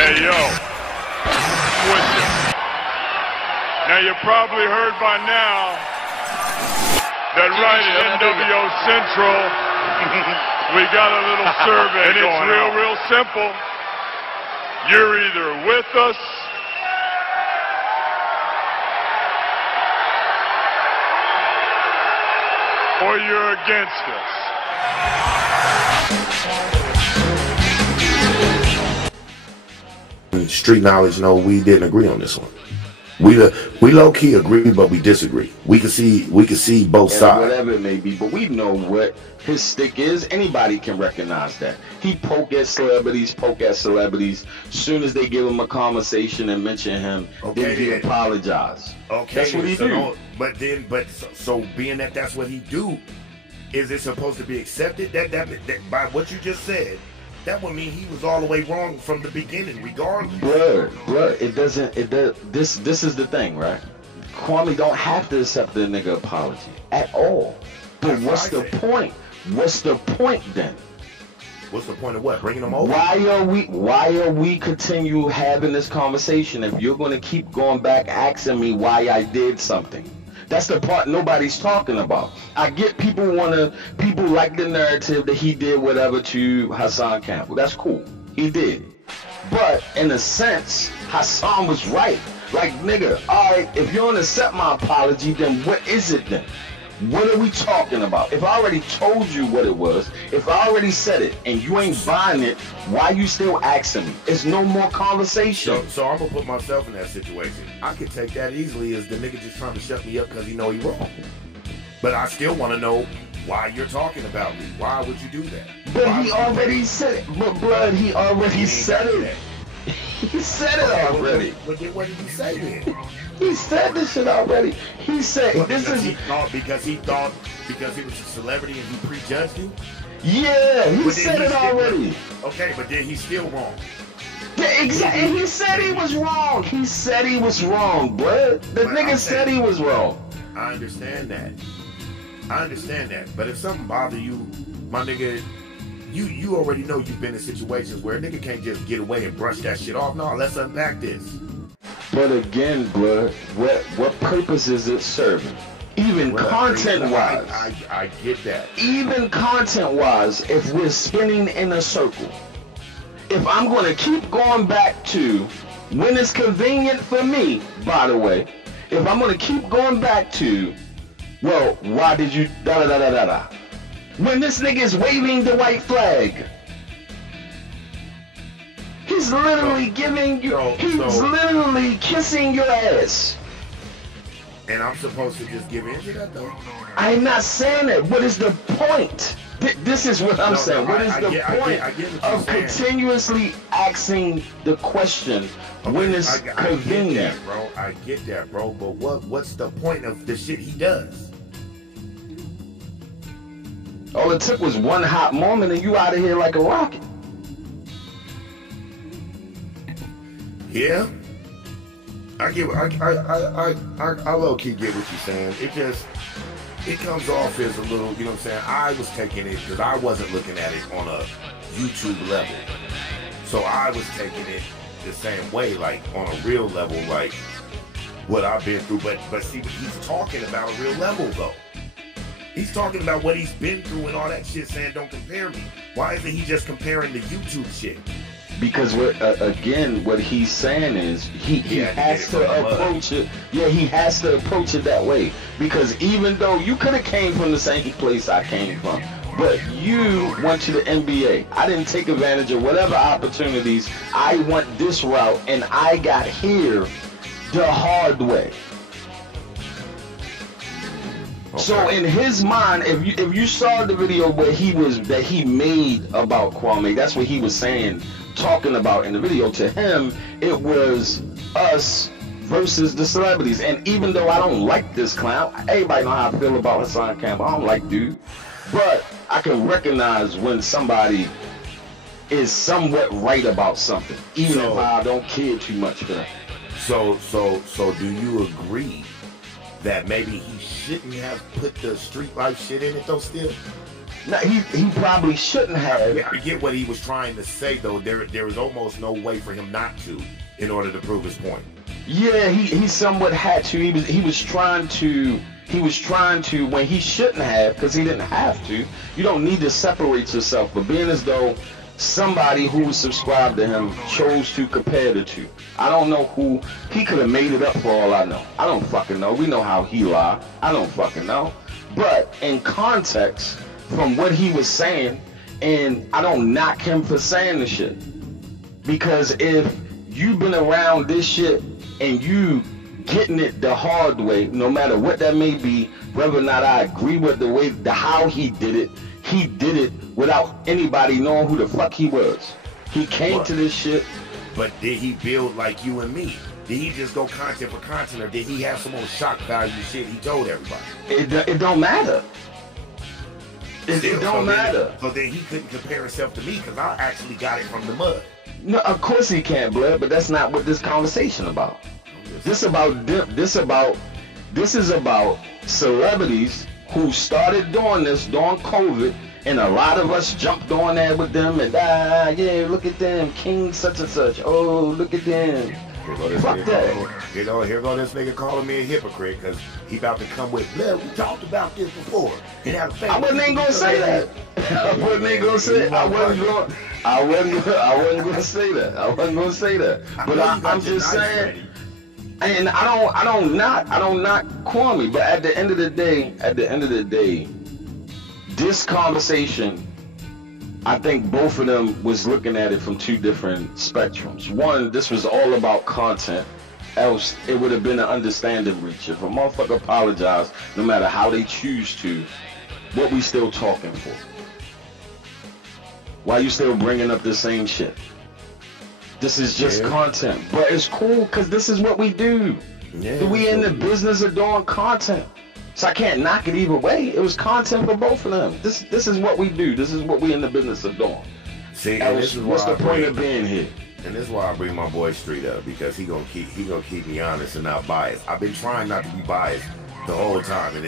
Hey, yo. Switch it. Now, you probably heard by now that right at NWO Central, we got a little survey and it's real simple. You're either with us or you're against us. Street knowledge, no, we didn't agree on this one. We low key agree, but we disagree. We can see both sides. Whatever it may be, but we know what his stick is. Anybody can recognize that. He poke at celebrities. Soon as they give him a conversation and mention him, then he apologize. Okay, that's what he do. So being that that's what he do, is it supposed to be accepted? That by what you just said, that would mean he was all the way wrong from the beginning, regardless. Bruh, it does. This is the thing, right? Kwame don't have to accept the nigga apology at all. But what's the point? What's the point then? What's the point of what? Bringing them over? Why are we continue having this conversation if you're going to keep going back asking me why I did something? That's the part nobody's talking about. I get people like the narrative that he did whatever to Hasson Campbell. That's cool. He did. But in a sense, Hasson was right. Like, nigga, alright, if you don't accept my apology, then what is it then? What are we talking about? If I already told you what it was, if I already said it, and you ain't buying it, why you still asking me? It's no more conversation. So I'm gonna put myself in that situation. I could take that easily as the nigga just trying to shut me up because he know he wrong. But I still want to know why you're talking about me. Why would you do that? But he already said it. But blood, he already said it. He said it already. But then what did he say then? He said this shit already. He said because he was a celebrity and he prejudged you. Yeah, he said it already. Okay, but then he's still wrong. Yeah, exactly. And he said he was wrong. He said he was wrong, bruh. The nigga said he was wrong. I understand that. But if something bother you, my nigga, you already know you've been in situations where a nigga can't just get away and brush that shit off. No, let's unpack this. But again, blood, what purpose is it serving? Even content-wise. I get that. Even content-wise, if we're spinning in a circle, if I'm going to keep going back to when it's convenient for me, by the way, if I'm going to keep going back to, well, why did you da-da-da-da-da-da? When this nigga is waving the white flag, he's literally giving you, literally kissing your ass. And I'm supposed to just give in to that though? I'm not saying that. What is the point? This is what I'm saying. What is the point of continuously asking the question when it's convenient? I get that, bro. But what's the point of the shit he does? All it took was one hot moment and you out of here like a rocket. Yeah, I low key get what you're saying. It comes off as a little, you know what I'm saying? I was taking it because I wasn't looking at it on a YouTube level. So I was taking it the same way, like on a real level, like what I've been through. But see, he's talking about a real level though. He's talking about what he's been through and all that shit, saying don't compare me. Why isn't he just comparing the YouTube shit? Because what he's saying is he has to approach it. Yeah, he has to approach it that way. Because even though you could have came from the same place I came from, but you went to the NBA. I didn't take advantage of whatever opportunities. I went this route and I got here the hard way. Okay. So in his mind, if you saw the video where he made about Kwame, that's what he was saying, talking about in the video. To him, it was us versus the celebrities. And even though I don't like this clown, everybody know how I feel about Hasson Campbell. I don't like dude, but I can recognize when somebody is somewhat right about something, even if I don't care too much for that. So do you agree that maybe he shouldn't have put the street life shit in it though still? Now, he probably shouldn't have. I get what he was trying to say, though. There is almost no way for him not to, in order to prove his point. Yeah, he somewhat had to. He was trying to when he shouldn't have, because he didn't have to. You don't need to separate yourself, but being as though somebody who was subscribed to him chose to compare the two. I don't know who. He could have made it up for all I know. I don't fucking know. We know how he lied. I don't fucking know. But in context, from what he was saying, and I don't knock him for saying the shit, because if you've been around this shit and you getting it the hard way, no matter what that may be, whether or not I agree with how he did it without anybody knowing who the fuck he was. He came to this shit. But did he build like you and me? Did he just go content for content, or did he have some more shock value shit he told everybody? It don't matter. It don't matter. So then he couldn't compare himself to me, because I actually got it from the mud. No, of course he can't, blood, but that's not what this conversation about. This is about celebrities who started doing this during COVID, and a lot of us jumped on there with them, and yeah, look at them, King such and such. Oh, look at them. Fuck that. Here go this nigga calling me a hypocrite, because he about to come with, man, we talked about this before. I wasn't even gonna say that. I wasn't even gonna say that. I wasn't gonna say that. But I'm just saying, and I don't knock Kwame, but at the end of the day, this conversation, I think both of them was looking at it from two different spectrums. One, this was all about content, else it would have been an understanding breach. If a motherfucker apologized, no matter how they choose to, what we still talking for? Why you still bringing up the same shit? This is just content, but it's cool because this is what we do. Yeah, we in the business of doing content. So I can't knock it either way. It was content for both of them. This is what we do. This is what we in the business of doing. See, what's the point of being here? And this is why I bring my boy Street up, because he gonna keep me honest and not biased. I've been trying not to be biased the whole time, and